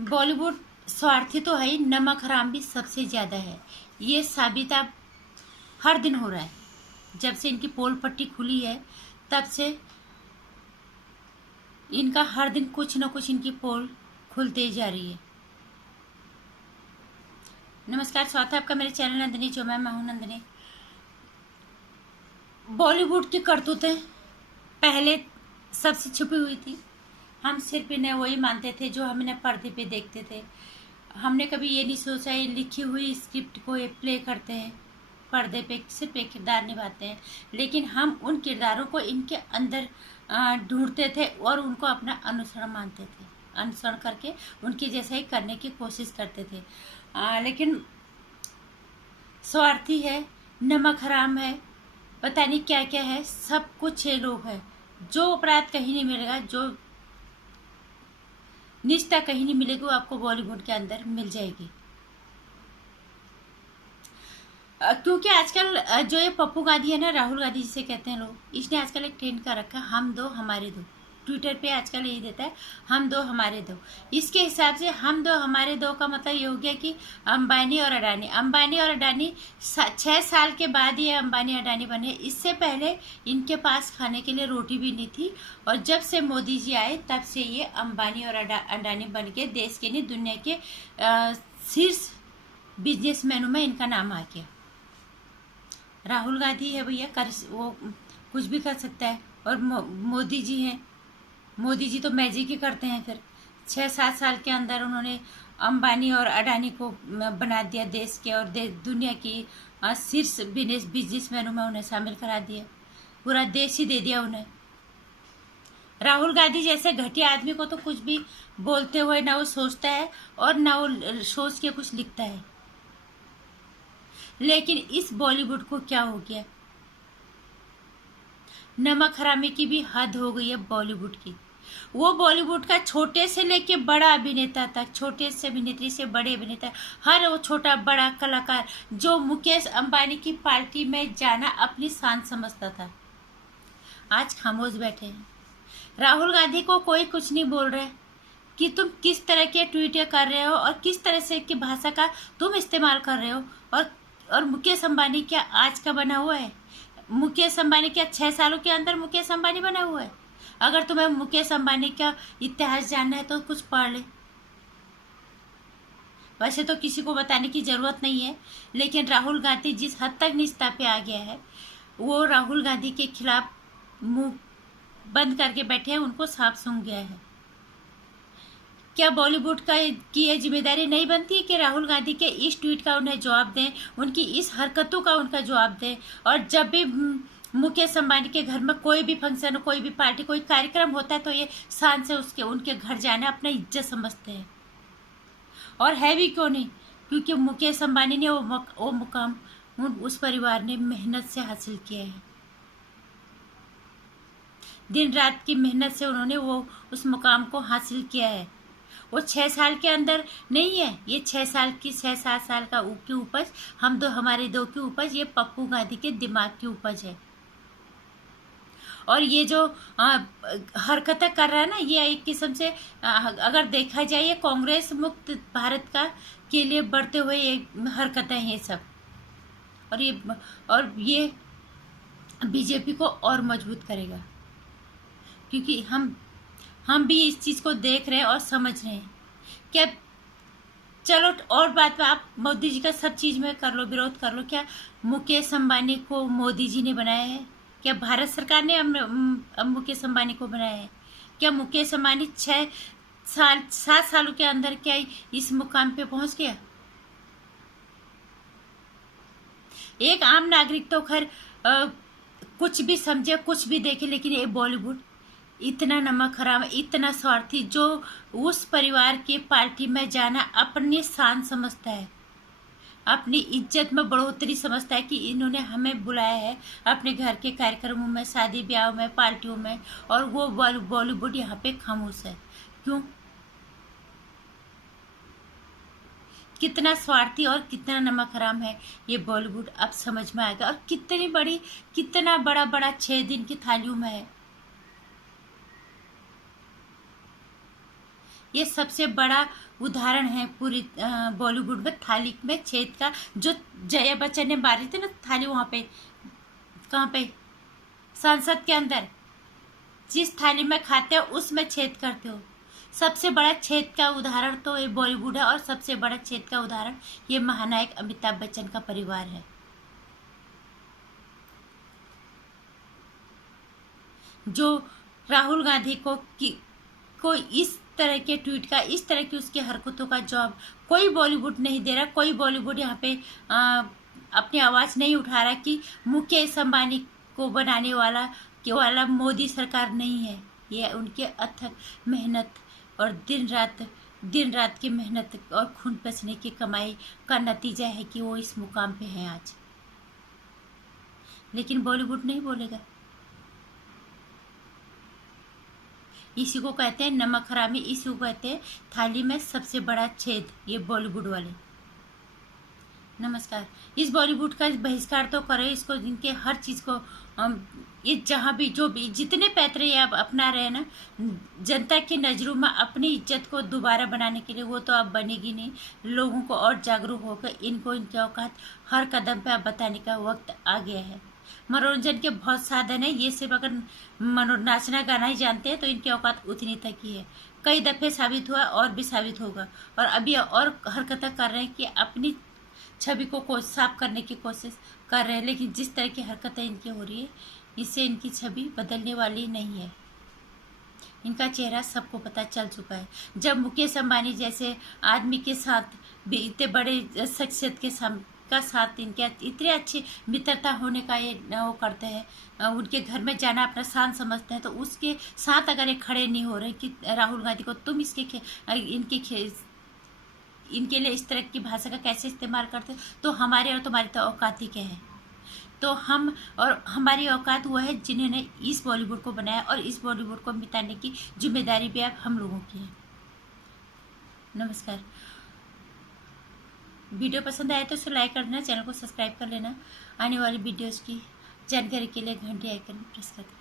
बॉलीवुड स्वार्थी तो है ही, नमक हराम भी सबसे ज़्यादा है। ये साबित अब हर दिन हो रहा है। जब से इनकी पोल पट्टी खुली है तब से इनका हर दिन कुछ न कुछ इनकी पोल खुलते जा रही है। नमस्कार, स्वागत है आपका मेरे चैनल नंदिनी जो मैं हूं नंदिनी। बॉलीवुड की करतूतें पहले सबसे छुपी हुई थी। हम सिर्फ इन्हें वही मानते थे जो हम इन्हें पर्दे पे देखते थे। हमने कभी ये नहीं सोचा ये लिखी हुई स्क्रिप्ट को ये प्ले करते हैं, पर्दे पे सिर्फ एक किरदार निभाते हैं, लेकिन हम उन किरदारों को इनके अंदर ढूंढते थे और उनको अपना अनुसरण मानते थे। अनुसरण करके उनके जैसा ही करने की कोशिश करते थे। लेकिन स्वार्थी है, नमक हराम है, पता नहीं क्या क्या है, सब कुछ ये लोग हैं। जो अपराध कहीं नहीं मिलेगा, जो निष्ठा कहीं नहीं मिलेगी, वो आपको बॉलीवुड के अंदर मिल जाएगी। क्योंकि आजकल जो ये पप्पू गांधी है ना, राहुल गांधी जिसे कहते हैं लोग, इसने आजकल एक ट्रेंड कर रखा है, हम दो हमारे दो। ट्विटर पे आजकल यही देता है, हम दो हमारे दो। इसके हिसाब से हम दो हमारे दो का मतलब ये हो गया कि अंबानी और अडानी 6 साल के बाद ये अंबानी अडानी बने। इससे पहले इनके पास खाने के लिए रोटी भी नहीं थी, और जब से मोदी जी आए तब से ये अंबानी और अडानी बन के देश के नहीं दुनिया के शीर्ष बिजनेसमैनों में इनका नाम आ गया। राहुल गांधी है भैया, कर वो कुछ भी कर सकता है। और मोदी जी हैं, मोदी जी तो मैजिक ही करते हैं। फिर 6-7 साल के अंदर उन्होंने अंबानी और अडानी को बना दिया देश के और दुनिया की शीर्ष बिजनेसमैनों में उन्हें शामिल करा दिया। पूरा देश ही दे दिया उन्हें। राहुल गांधी जैसे घटिया आदमी को तो कुछ भी बोलते हुए ना वो सोचता है और ना वो सोच के कुछ लिखता है। लेकिन इस बॉलीवुड को क्या हो गया, नमक हरामी की भी हद हो गई है बॉलीवुड की। वो बॉलीवुड का छोटे से लेके बड़ा अभिनेता तक, छोटे से अभिनेत्री से बड़े अभिनेता, हर वो छोटा बड़ा कलाकार जो मुकेश अंबानी की पार्टी में जाना अपनी शान समझता था, आज खामोश बैठे हैं। राहुल गांधी को कोई कुछ नहीं बोल रहा है कि तुम किस तरह के ट्वीट कर रहे हो और किस तरह से की भाषा का तुम इस्तेमाल कर रहे हो। और मुकेश अंबानी क्या आज का बना हुआ है? मुकेश अंबानी क्या 6 सालों के अंदर मुकेश अंबानी बना हुआ है? अगर तुम्हें मुकेश अंबानी का इतिहास जानना है तो कुछ पढ़ ले। वैसे तो किसी को बताने की जरूरत नहीं है, लेकिन राहुल गांधी जिस हद तक निष्ठा पे आ गया है, वो राहुल गांधी के खिलाफ मुंह बंद करके बैठे हैं, उनको साफ सूंघ गया है। क्या बॉलीवुड की ये जिम्मेदारी नहीं बनती है कि राहुल गांधी के इस ट्वीट का उन्हें जवाब दें, उनकी इस हरकतों का उनका जवाब दें? और जब भी मुकेश अंबानी के घर में कोई भी फंक्शन, कोई भी पार्टी, कोई कार्यक्रम होता है तो ये शान से उनके घर जाना अपना इज्जत समझते हैं। और है भी क्यों नहीं, क्योंकि मुकेश अंबानी ने वो मुकाम उस परिवार ने मेहनत से हासिल किया है। दिन रात की मेहनत से उन्होंने वो उस मुकाम को हासिल किया है। वो 6 साल के अंदर नहीं है, ये 6-7 साल की उपज, हम दो हमारे दो की उपज, ये पप्पू गांधी के दिमाग की उपज है। और ये जो हरकतें कर रहा है ना, ये एक किस्म से अगर देखा जाए ये कांग्रेस मुक्त भारत का के लिए बढ़ते हुए एक हरकतें हैं सब। और ये बीजेपी को और मजबूत करेगा, क्योंकि हम भी इस चीज़ को देख रहे हैं और समझ रहे हैं। क्या चलो और बात में आप मोदी जी का सब चीज़ में कर लो, विरोध कर लो, क्या मुकेश अंबानी को मोदी जी ने बनाया है? क्या भारत सरकार ने मुकेश अंबानी को बनाया है? क्या मुकेश अंबानी 7 सालों के अंदर क्या इस मुकाम पे पहुंच गया? एक आम नागरिक तो खैर कुछ भी समझे, कुछ भी देखे, लेकिन ये बॉलीवुड इतना नमक हराम, इतना स्वार्थी, जो उस परिवार के पार्टी में जाना अपनी शान समझता है, अपनी इज्जत में बढ़ोतरी समझता है कि इन्होंने हमें बुलाया है अपने घर के कार्यक्रमों में, शादी ब्याह में, पार्टियों में, और वो बॉलीवुड यहाँ पे खामोश है। क्यों? कितना स्वार्थी और कितना नमक हराम है ये बॉलीवुड, अब समझ में आएगा। और कितना बड़ा बड़ा 6 दिन की थालियों में है। ये सबसे बड़ा उदाहरण है पूरी बॉलीवुड में थाली में छेद का। जो जया बच्चन ने मारी थी ना थाली, वहाँ पे कहाँ पे, संसद के अंदर, जिस थाली में खाते हो उसमें छेद करते हो। सबसे बड़ा छेद का उदाहरण तो ये बॉलीवुड है, और सबसे बड़ा छेद का उदाहरण ये महानायक अमिताभ बच्चन का परिवार है। जो राहुल गांधी को इस तरह के ट्वीट का, इस तरह की उसकी हरकतों का जवाब कोई बॉलीवुड नहीं दे रहा। कोई बॉलीवुड यहाँ पे अपनी आवाज़ नहीं उठा रहा कि मुकेश अंबानी को बनाने वाला मोदी सरकार नहीं है। ये उनके अथक मेहनत और दिन रात की मेहनत और खून पसीने की कमाई का नतीजा है कि वो इस मुकाम पे हैं आज। लेकिन बॉलीवुड नहीं बोलेगा। इसी को कहते हैं नमक हरामी, इसी को कहते हैं थाली में सबसे बड़ा छेद, ये बॉलीवुड वाले। नमस्कार। इस बॉलीवुड का बहिष्कार तो करो, इसको, इनके हर चीज़ को, ये जहाँ भी जो भी जितने पैतरे ये आप अपना रहे हैं ना जनता की नज़रों में अपनी इज्जत को दोबारा बनाने के लिए, वो तो अब बनेगी नहीं। लोगों को और जागरूक होकर इनको इनके औकात हर कदम पे आप बताने का वक्त आ गया है। मनोरंजन के बहुत साधन है, ये सिर्फ अगर नाचना गाना ही जानते हैं तो इनकी औकात उतनी तक ही है। कई दफ़े साबित हुआ और भी साबित होगा, और अभी और हरकतें कर रहे हैं कि अपनी छवि को साफ करने की कोशिश कर रहे हैं। लेकिन जिस तरह की हरकतें इनकी हो रही है, इससे इनकी छवि बदलने वाली नहीं है। इनका चेहरा सबको पता चल चुका है। जब मुकेश अंबानी जैसे आदमी के साथ भी इतने बड़े शख्सियत का साथ इनके इतने अच्छी मित्रता होने का ये वो करते हैं, उनके घर में जाना अपना शान समझते हैं, तो उसके साथ अगर ये खड़े नहीं हो रहे कि राहुल गांधी को तुम इनके लिए इस तरह की भाषा का कैसे इस्तेमाल करते, तो हमारे और तुम्हारी तो औकात ही क्या है। तो हम और हमारी औकात वो है जिन्होंने इस बॉलीवुड को बनाया, और इस बॉलीवुड को मिटाने की जिम्मेदारी भी अब हम लोगों की है। नमस्कार। वीडियो पसंद आए तो इसे लाइक कर देना, चैनल को सब्सक्राइब कर लेना। आने वाली वीडियोस की जानकारी के लिए घंटी आइकन प्रेस कर देना।